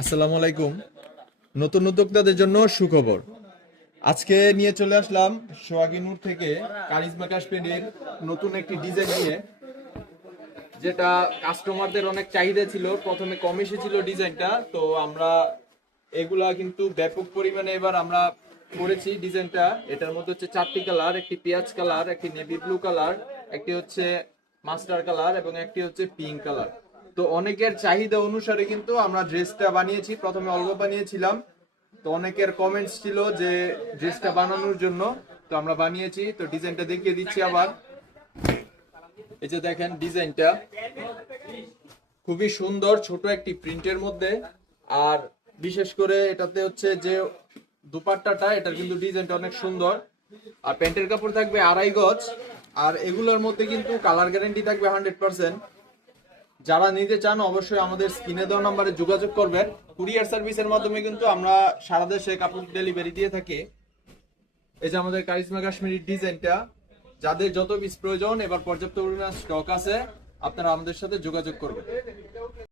আসসালামু আলাইকুম। নতুন উদ্যোক্তাদের জন্য সুখবর। আজকে নিয়ে চলে আসলাম সোয়াগিনুর থেকে কারিজমা কাশ্মীরের নতুন একটি ডিজাইন নিয়ে, যেটা কাস্টমারদের অনেক চাহিদা ছিল। প্রথমে কম এসেছিল ডিজাইনটা, তো আমরা এগুলা কিন্তু ব্যাপক পরিমাণে এবার আমরা করেছি ডিজাইনটা। এটার মধ্যে হচ্ছে চারটি কালার, একটি পেঁয়াজ কালার, একটি নেভি ব্লু কালার, একটি হচ্ছে মাস্টার কালার এবং একটি হচ্ছে পিঙ্ক কালার। তো অনেকের চাহিদা অনুসারে কিন্তু আমরা ড্রেসটা বানিয়েছি, প্রথমে অল্প বানিয়েছিলাম। তো অনেকের কমেন্টস ছিল যে ড্রেসটা বানানোর জন্য, তো আমরা বানিয়েছি। তো ডিজাইনটা দেখিয়ে দিচ্ছি আবার। এই যে দেখেন ডিজাইনটা খুবই সুন্দর, ছোট একটি প্রিন্টের মধ্যে। আর বিশেষ করে এটাতে হচ্ছে যে দুপাট্টাটা, এটার কিন্তু ডিজাইনটা অনেক সুন্দর। আর প্যান্টের কাপড় থাকবে আড়াই গজ। আর এগুলোর মধ্যে কিন্তু কালার গ্যারেন্টি থাকবে হান্ড্রেড পার্সেন্ট যারা নিতে চান অবশ্যই আমাদের স্ক্রিনে দেওয়া নাম্বারে যোগাযোগ করবেন। কুরিয়ার সার্ভিসের মাধ্যমে কিন্তু আমরা সারা দেশে কাপড় ডেলিভারি দিয়ে থাকি। এই যে আমাদের কারিজমা কাশ্মীরি ডিজাইনটা, যাদের যত পিস প্রয়োজন, এবার পর্যাপ্ত পরিমাণ স্টক আছে, আপনারা আমাদের সাথে যোগাযোগ করবেন।